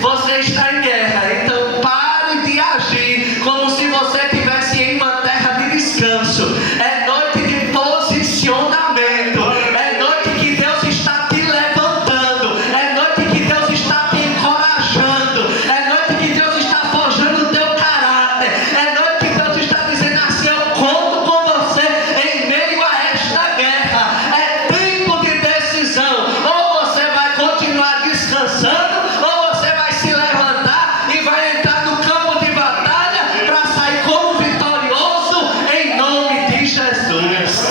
você está em guerra. Então pare de agir como se você estivesse em uma terra de descanso. É noite de posicionamento. É noite que Deus está te levantando. É noite que Deus está te encorajando. É noite que Deus está forjando o teu caráter. É noite que Deus está dizendo assim: eu conto com você em meio a esta guerra. É tempo de decisão. Ou você vai continuar descansando, ou você vai se levantar e vai entrar no campo de batalha para sair como vitorioso em nome de Jesus.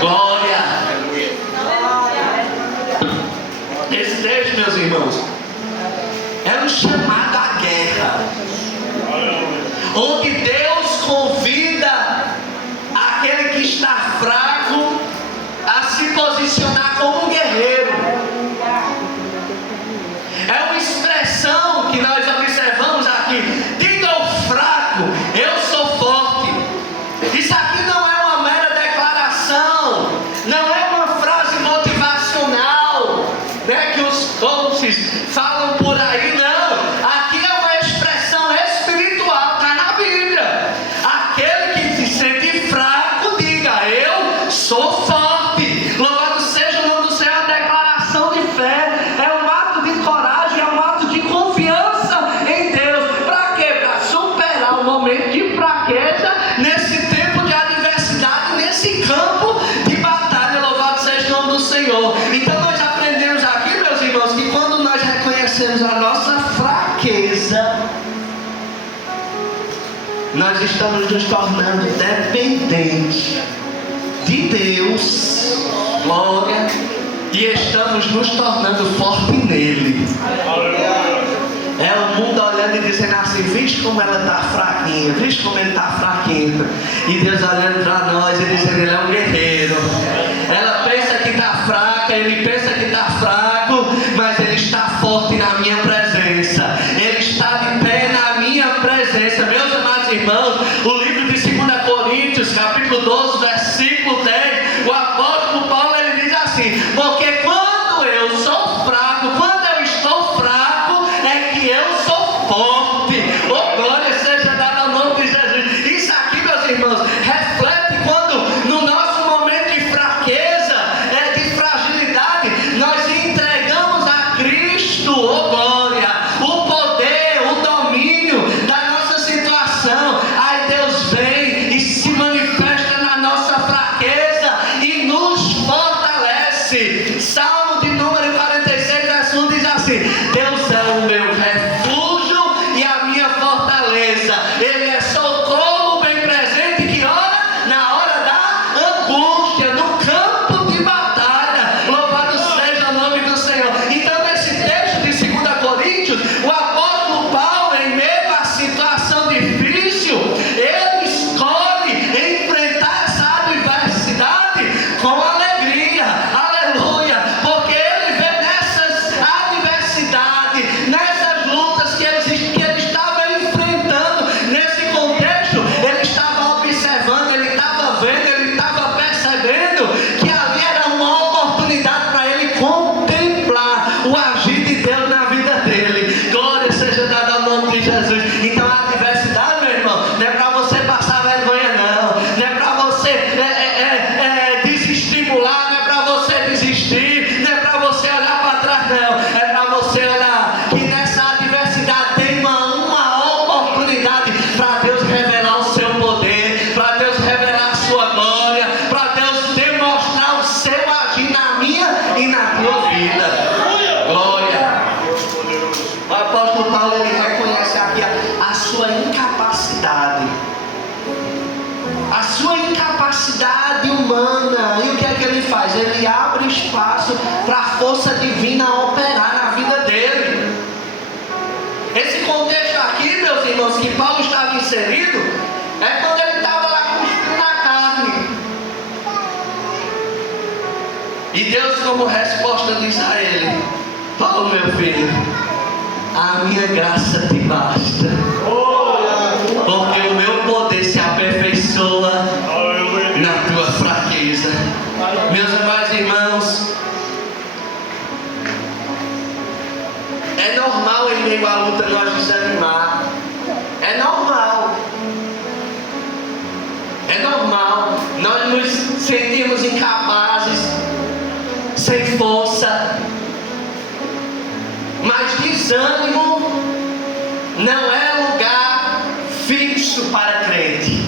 Glória. Esse texto, meus irmãos, é um chamado à guerra, onde Deus convida aquele que está fraco a se posicionar como um guerreiro. É uma expressão que nós observamos aqui: diga ao fraco, eu sou forte. Isso aqui não é uma mera declaração, não é uma frase motivacional, né, que os coaches falam por aí, não. Aqui é uma expressão espiritual, está na Bíblia. Aquele que se sente fraco, diga: eu sou forte. Louvado seja o nome do Senhor. É uma declaração de fé, é um ato de coragem, é um ato de confiança em Deus. Para quê? Para superar o momento de fraqueza nesse tempo de adversidade, nesse campo de batalha. Louvado seja o nome do Senhor. Então nós aprendemos aqui, meus irmãos, que quando nós reconhecemos a nossa fraqueza, nós estamos nos tornando dependentes de Deus, glória, e estamos nos tornando fortes nele. É o mundo olhando e dizendo assim: vixe como ela está fraquinha, vixe como ele está fraquinho. E Deus olhando para nós e dizendo: ele é um guerreiro. Ela pensa que está fraca, ele pensa que está fraco, mas ele está forte na minha presença. Ele está de pé na minha presença. Meus amados irmãos, o livro de 2 Coríntios, capítulo 12, versículo 10, o apóstolo Paulo, ele diz assim: porque quando eu sou fraco, quando eu estou fraco, é que eu sou forte. Oh, glória seja dada ao nome de Jesus. Isso aqui, meus irmãos, reflete quando no nosso momento de fraqueza, de fragilidade, nós entregamos a Cristo, oh glória, o poder, o domínio da nossa situação. Aí Deus vem e se manifesta na nossa fraqueza e nos fortalece. Salmo de número 46, verso 1 diz assim: Deus é o meu refúgio e a minha fortaleza. Ele é socorro bem presente, que ora na hora da angústia, no campo de batalha. Louvado seja o nome do Senhor. Então, nesse texto de 2 Coríntios, o apóstolo Paulo, em meio à situação difícil, ele escolhe enfrentar essa adversidade com alegria. Aleluia! Porque ele vê nessas adversidades, nessas lutas que ele estava enfrentando, nesse contexto, ele estava observando, ele estava vendo, ele estava percebendo que ali era uma oportunidade para ele contemplar o agir de Deus na vida dele. Glória seja dada ao nome de Jesus. Então a adversidade, meu irmão, não é para você passar vergonha, não é para você desestimular, não é para você desistir, não é para você olhar para trás, não. É para você olhar que nessa adversidade tem uma oportunidade para Deus revelar o seu poder, para Deus revelar a sua glória, para Deus demonstrar o seu agir na minha e na tua vida. Glória. O apóstolo Paulo, ele reconhece aqui a sua incapacidade. A sua incapacidade humana. E o que é que ele faz? Ele abre espaço para a força divina operar na vida dele. Esse contexto aqui, meus irmãos, que Paulo estava inserido, é quando ele estava lá cuspindo a carne. E Deus, como resposta, diz a ele: Paulo, meu filho, a minha graça te basta, porque o meu poder se aperfeiçoa na tua fraqueza. Meus amados irmãos, é normal meio à luta nós desanimar. É normal. É normal. Nós nos sentimos incapazes, sem força. Mas desânimo não é lugar fixo para crente.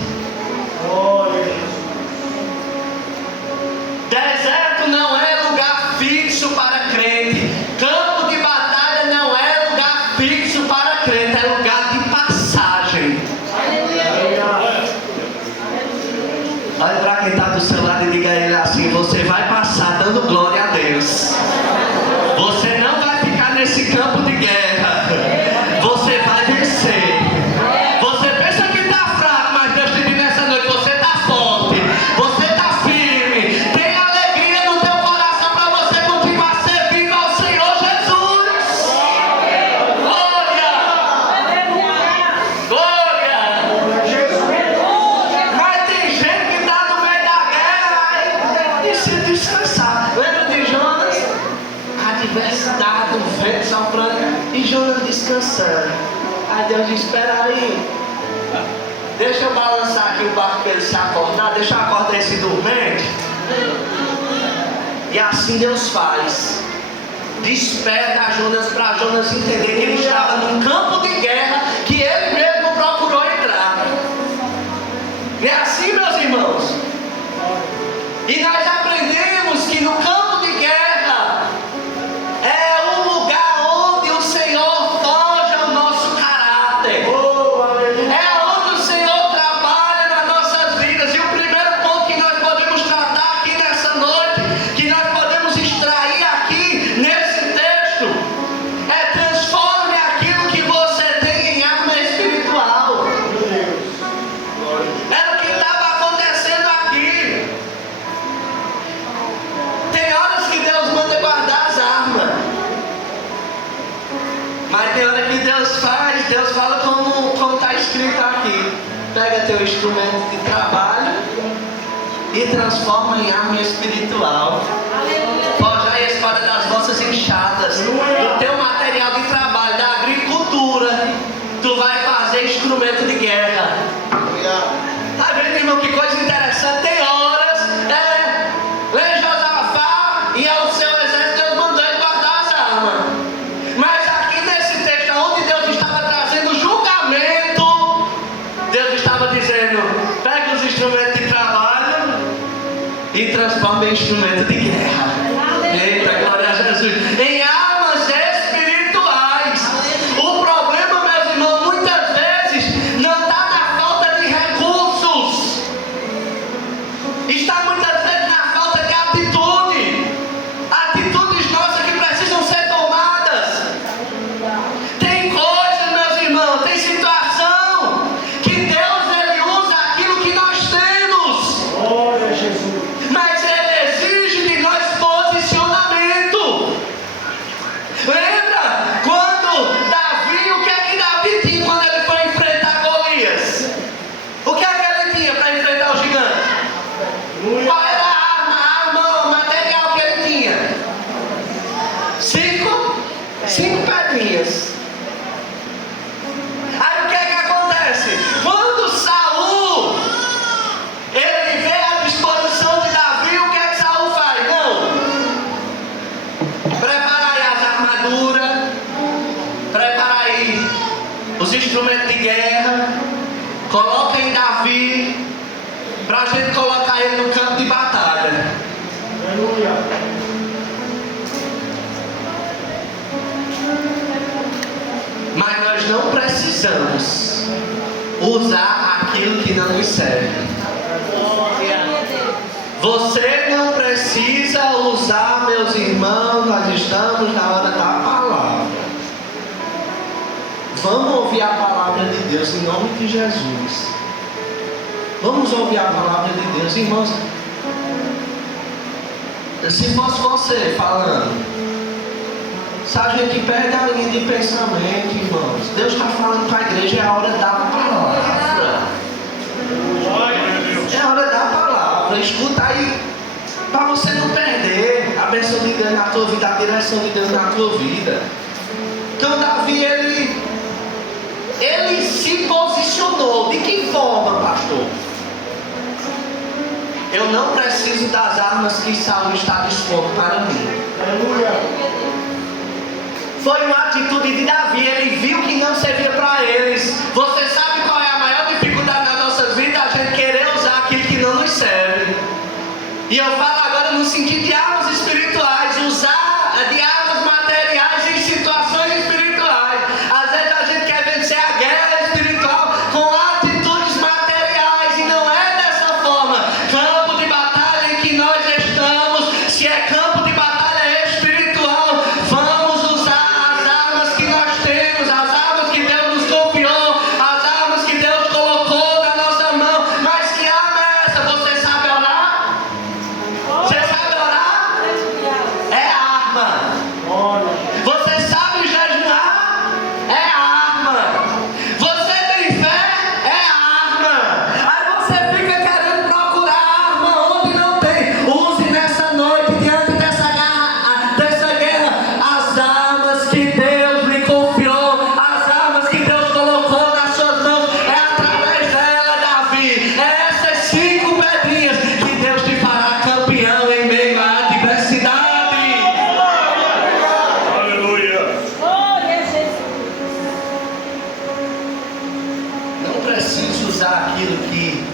Deserto não é lugar fixo para crente. Campo de batalha não é lugar fixo para crente. É lugar de passagem. Olha para quem está do seu lado e diga a ele assim: você vai passar dando glória a Deus. Você não vai ficar nesse campo de guerra. Você vai vencer. Você pensa que está fraco, mas Deus te diz nessa noite: você está forte. Você está firme. Tem alegria no teu coração para você continuar servindo ao Senhor Jesus. Glória! Glória! Mas tem gente que está no meio da guerra e se descansar. Lembra de Jonas? Adversidade, o vento soprando e Jonas descansando. Aí Deus diz: espera aí, deixa eu balançar aqui o barco para ele se acordar. Deixa eu acordar esse dormente. E assim Deus faz. Desperta Jonas para Jonas entender que ele estava num campo de guerra que ele mesmo procurou entrar. Não é assim, meus irmãos? E nós aprendemos que no campo de guerra é um lugar onde o Senhor forja o nosso caráter. É onde o Senhor trabalha nas nossas vidas. E o primeiro ponto que nós podemos tratar aqui nessa noite, que nós podemos extrair aqui nesse texto, é: transforme aquilo que você tem em arma espiritual. Era o que estava acontecendo aqui. Tem horas que Deus manda guardar as armas, mas tem hora que Deus fala como está escrito aqui: pega teu instrumento de trabalho e transforma em arma espiritual. Forjai a espada das vossas enxadas. Do teu material de trabalho, da agricultura, tu vai fazer instrumento de guerra. Tá vendo, irmão, que coisa interessante? Tem horas, lê Josafá e ao seu exército Deus mandou ele guardar as armas. Mas aqui nesse texto, onde Deus estava trazendo julgamento, Deus estava dizendo: pega os instrumentos de trabalho e transforma em instrumento de guerra. Eita, glória a Jesus. Em armas espirituais. O problema, meus irmãos, muitas vezes não está na falta de recursos. Está muitas vezes na falta de atitude. Atitudes nossas que precisam ser tomadas. Tem coisas, meus irmãos, tem situação que Deus ele usa aquilo que nós temos. Glória a Jesus. Mas ele exige de nós posicionamento. Lembra quando Davi, o que é que Davi tinha quando ele foi enfrentar Golias? O que é que ele tinha para enfrentar o gigante? Qual era a arma, o material que ele tinha? Cinco pedrinhas. Aí o que é que acontece? Quando Saul ele vê a disposição de Davi, o que é que Saul faz? Não. Prepara aí as armaduras, prepara aí os instrumentos de guerra, coloca em Davi, para a gente colocar ele no campo de batalha. Aleluia. Mas nós não precisamos usar aquilo que não nos serve. Você não precisa usar, meus irmãos, nós estamos na hora da palavra. Vamos ouvir a palavra de Deus em nome de Jesus. Vamos ouvir a palavra de Deus, irmãos. Se fosse você falando, se a gente perde a linha de pensamento, irmãos, Deus está falando para a igreja, é a hora da palavra. É a hora da palavra. Escuta aí, para você não perder a bênção de Deus na tua vida, a direção de Deus na tua vida. Então Davi, ele Ele se posicionou. De que forma, pastor? Eu não preciso das armas que Saul está dispondo para mim. Aleluia. Foi uma atitude de Davi. Ele viu que não servia para eles. Você sabe qual é a maior dificuldade da nossa vida? A gente querer usar aquilo que não nos serve. E eu falo agora no sentido de armas espirituais. Usar de armas materiais em situações espirituais. Às vezes a gente quer vencer a guerra espiritual com atitudes materiais. E não é dessa forma. Campo de batalha em que nós estamos, se é campo de batalha espiritual, vamos usar as armas que nós temos, as armas que Deus nos confiou, as armas que Deus colocou na nossa mão. Mas que arma é essa? Você sabe orar? Você sabe orar? É arma. Olha. Você sabe jejuar? É arma. Você tem fé? É arma. Aí você fica querendo procurar arma onde não tem. Use nessa noite, diante dessa guerra, as armas que Deus lhe confiou, as armas que Deus colocou nas suas mãos. É através dela, Davi. É essas 5 pedrinhas que Deus te fará campeão em meio à adversidade. Aleluia. Não preciso usar aquilo que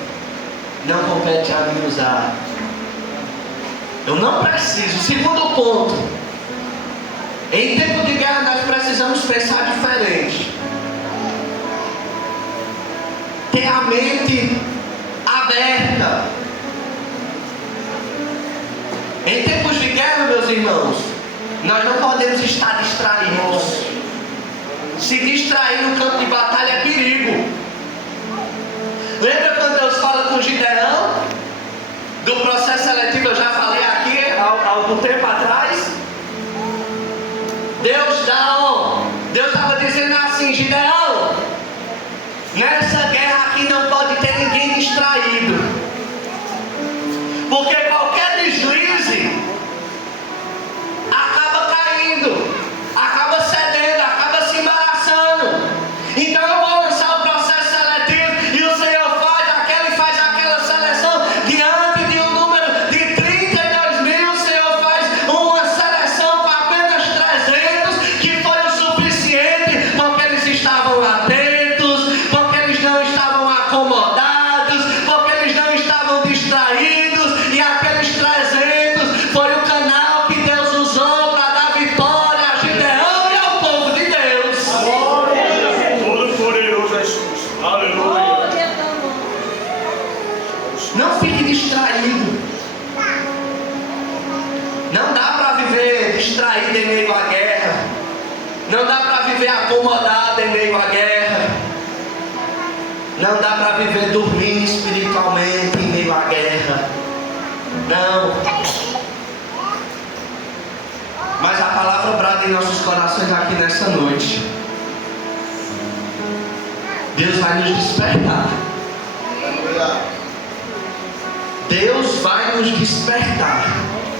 não compete a mim usar. Eu não preciso. Segundo ponto. Em tempo de guerra nós precisamos pensar diferente. Ter a mente aberta. Em tempos de guerra, meus irmãos, nós não podemos estar distraídos. Se distrair no campo de batalha é perigo. Lembra quando Deus fala com Gideão? Do processo seletivo, eu já falei aqui há algum tempo atrás. Deus estava dizendo assim: Gideão, nessa guerra aqui não pode ter ninguém distraído. Porque qualquer deslize acaba caindo, acaba cedendo, acaba se embaraçando. Então eu vou lançar o processo seletivo e o Senhor faz aquela seleção diante de um número de 32 mil. O Senhor faz uma seleção com apenas 300, que foi o suficiente, porque eles estavam atentos, porque eles não estavam acomodados, porque eles não estavam distraídos. E aqueles 300 foi o canal que Deus usou para dar vitória a Gideão e ao povo de Deus. Todo poderoso Jesus. Aleluia. Não fique distraído. Não dá para viver distraído em meio à guerra. Não dá para viver acomodado em meio à guerra. Não dá para viver dormindo espiritualmente em meio à guerra. Não. Mas a palavra brada em nossos corações aqui nessa noite. Deus vai nos despertar. Deus vai nos despertar.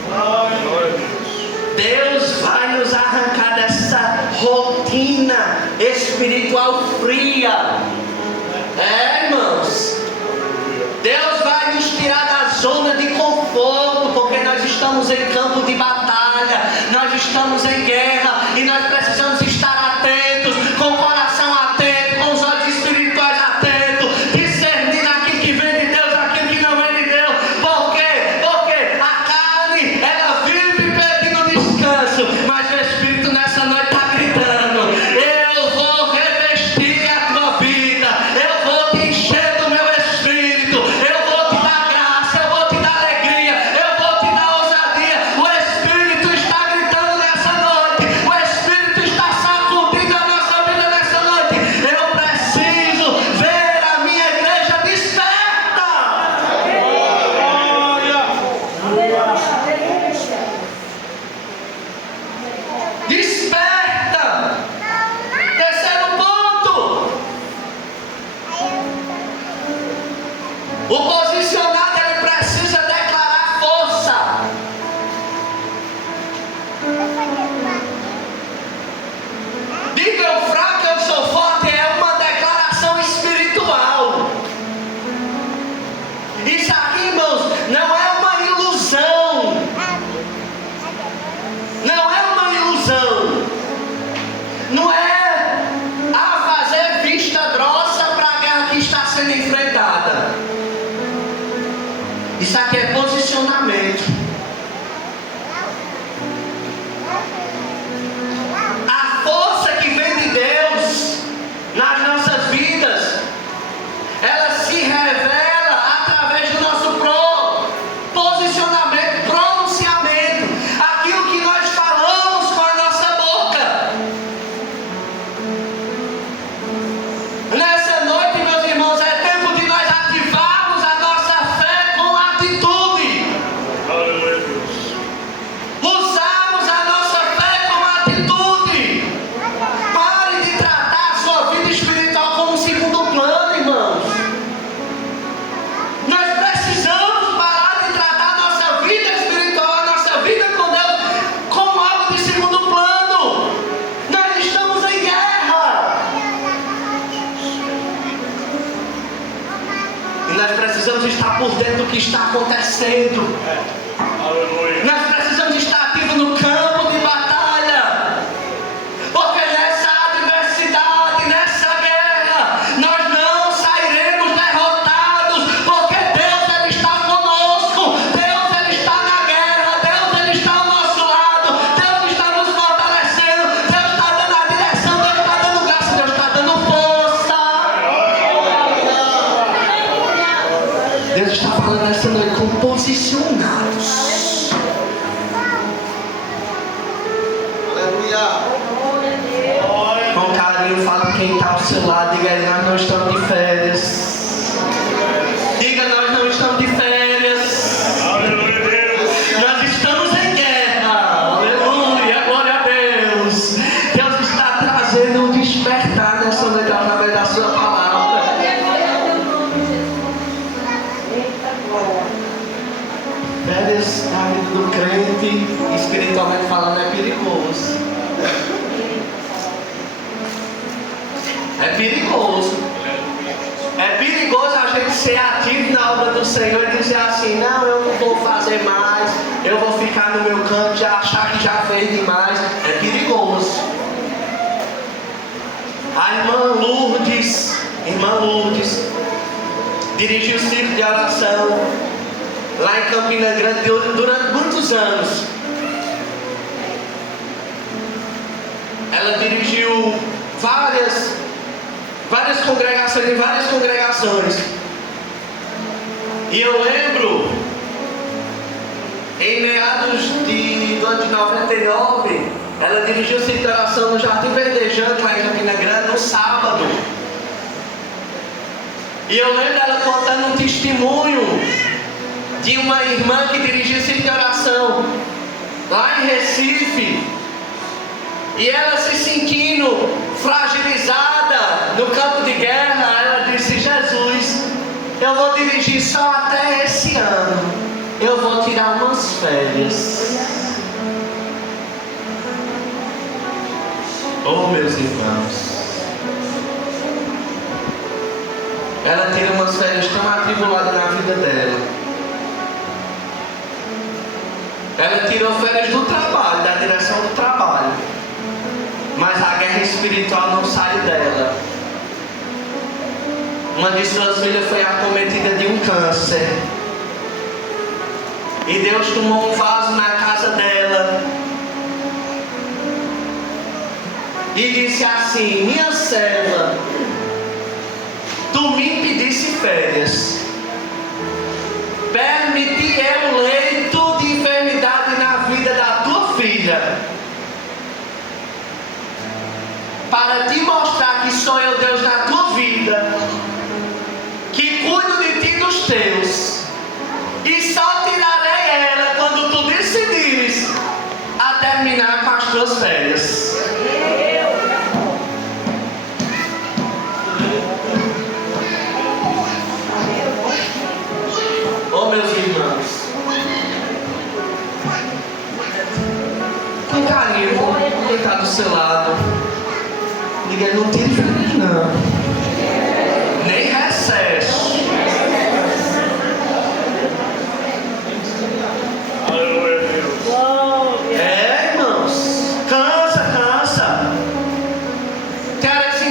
Glória a Deus. Deus vai nos arrancar dessa rotina espiritual fria. Irmãos. Deus vai nos tirar da zona de conforto, porque nós estamos em campo de batalha, nós estamos em guerra e nós precisamos estar atentos, com o coração atento, com os olhos espirituais atentos, discernir aquilo que vem de Deus, aquilo que não vem de Deus. Por quê? Porque a carne, ela vive pedindo descanso, mas o Espírito nessa noite está gritando: eu vou revestir a tua vida, eu vou te encher do meu Espírito, eu vou te dar graça, eu vou te dar alegria, eu vou te dar ousadia. O Espírito está gritando nessa noite, o Espírito está ficar por dentro do que está acontecendo. Aleluia. Nós precisamos estar ativos no campo de batalha. Porque nessa adversidade, nessa guerra, nós não sairemos derrotados. Porque Deus, Ele está conosco. Deus, Ele está na guerra. Deus, Ele está ao nosso lado. Deus está nos fortalecendo. Deus está dando a direção. Deus está dando graça. Deus está dando força. Deus está falando nessa noite com posicionados. Com carinho, fala quem está ao seu lado. Diga aí, nós não estamos de férias. Diga, nós não estamos de férias. Aleluia, Deus. Nós estamos em guerra. Aleluia, glória a Deus. Deus está trazendo um despertar nessa noite através da sua palavra. Férias na vida do crente, espiritualmente falando, é perigoso. É perigoso. É perigoso a gente ser ativo na obra do Senhor e dizer assim: não, eu não vou fazer mais, eu vou ficar no meu canto, já achar que já fez demais. É perigoso. A irmã Lourdes, dirigiu o círculo de oração lá em Campina Grande durante muitos anos. Ela dirigiu várias congregações, em várias congregações. E eu lembro, em meados do ano de 99, ela dirigiu o círculo de oração no Jardim Verdejante, lá em Campina Grande, no sábado. E eu lembro ela contando um testemunho de uma irmã que dirigia o círculo de oração lá em Recife. E ela se sentindo fragilizada no campo de guerra, ela disse: Jesus, eu vou dirigir só até esse ano. Eu vou tirar umas férias. Oh, meus irmãos. Ela tira umas férias tão atribuladas na vida dela. Ela tirou férias do trabalho, da direção do trabalho. Mas a guerra espiritual não sai dela. Uma de suas filhas foi acometida de um câncer. E Deus tomou um vaso na casa dela e disse assim: minha serva, tu me pedisse férias, permiti eu leito de enfermidade na vida da tua filha, para te mostrar que sou eu Deus na tua vida, que cuido de ti e dos teus, e só tirarei ela quando tu decidires a terminar com as tuas férias. Oh, meus irmãos, com carinho, quem está do seu lado, diga: não tire férias não, nem recesso. Aleluia, Deus. É, irmãos, cansa. Tem hora que se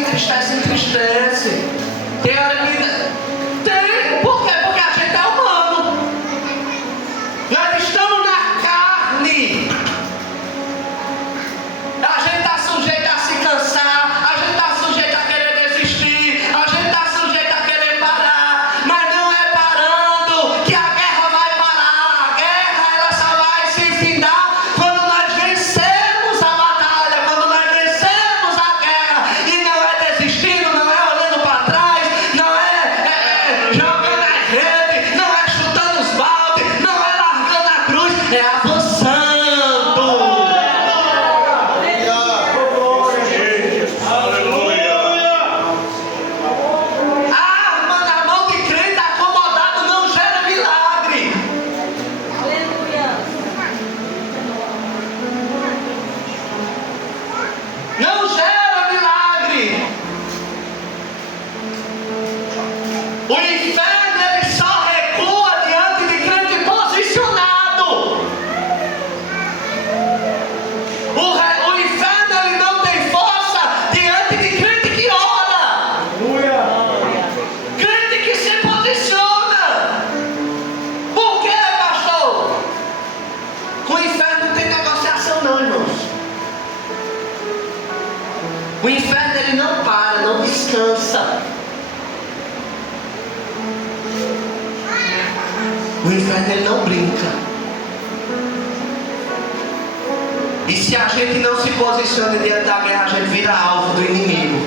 entristece. Tem hora que... Tem, por quê? Porque a gente é humano. Nós estamos na carne. A gente está sujeito a se cansar, a gente está sujeito a querer desistir, a gente está sujeito a querer parar, mas não é parando que a guerra vai parar. A guerra, ela só vai se findar quando nós vencermos a batalha, quando nós vencermos a guerra. E não é desistindo, não é olhando para trás, não é jogando a rede, não é chutando os baldes, não é largando a cruz, é avançando. Aleluia. Arma na mão de crente acomodado não gera milagre. Não gera milagre. O inferno, ele só recua inferno ele não para, não descansa. O inferno ele não brinca. E se a gente não se posiciona diante da guerra, a gente vira alvo do inimigo.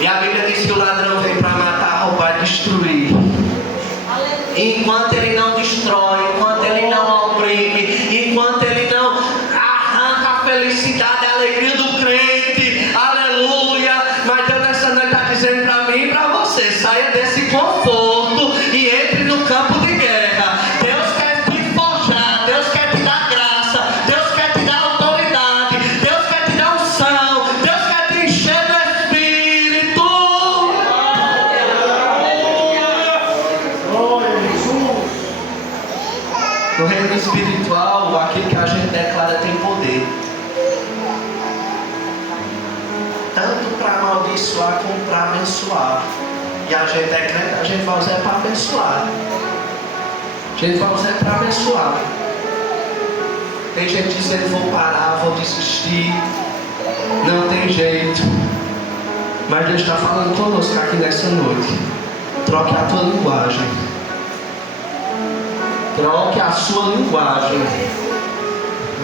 E a Bíblia diz que o ladrão vem para matar, roubar e destruir. E enquanto ele não destrói, enquanto ele não oprime, enquanto ele não arranca a felicidade, a alegria do crente, aleluia. Mas Deus nessa noite está dizendo para mim e para você: saia desse conforto e entre no campo de guerra. Deus quer te forjar, Deus quer te dar graça, Deus quer te dar autoridade, Deus quer te dar unção, Deus quer te encher do Espírito. No reino espiritual, aquilo que a gente declara tem poder. Tanto para amaldiçoar como para abençoar. E a gente é crente, a gente vai usar para abençoar. A gente vai usar para abençoar. Tem gente dizendo: vou parar, vou desistir. Não tem jeito. Mas Deus está falando conosco aqui nessa noite. Troque a tua linguagem. Troque a sua linguagem.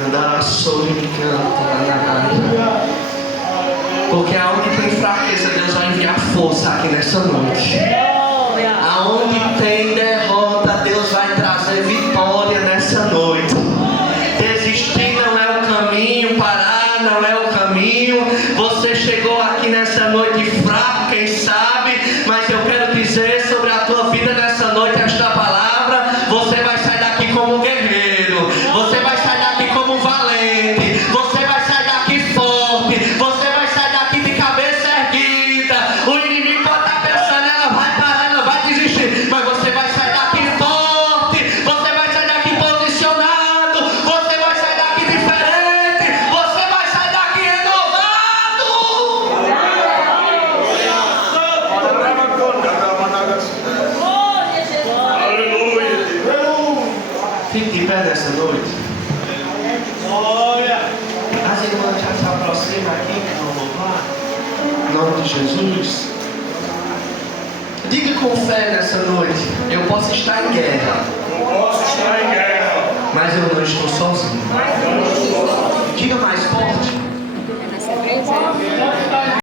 Andar a soul me canta. Porque aonde tem fraqueza, Deus vai enviar força aqui nessa noite. Aonde tem derrota, Deus vai trazer vitória nessa noite. Desistir não é o caminho, parar não é o caminho. Você chegou aqui nessa noite fraco, quem sabe, mas eu quero dizer sobre a tua vida nessa noite esta palavra: você vai sair daqui como guerreiro, você vai sair daqui como valente, você vai sair daqui forte, você vai sair daqui de cabeça erguida. O inimigo pode estar pensando: ela vai parar, ela vai desistir, mas você vai sair daqui forte, você vai sair daqui posicionado, você vai sair daqui diferente, você vai sair daqui renovado. Fique de pé nessa noite. As irmãs já se aproximam aqui para louvar. Em nome de Jesus. Diga com fé nessa noite: eu posso estar em guerra, Não posso estar em guerra, mas eu não estou sozinho. eu não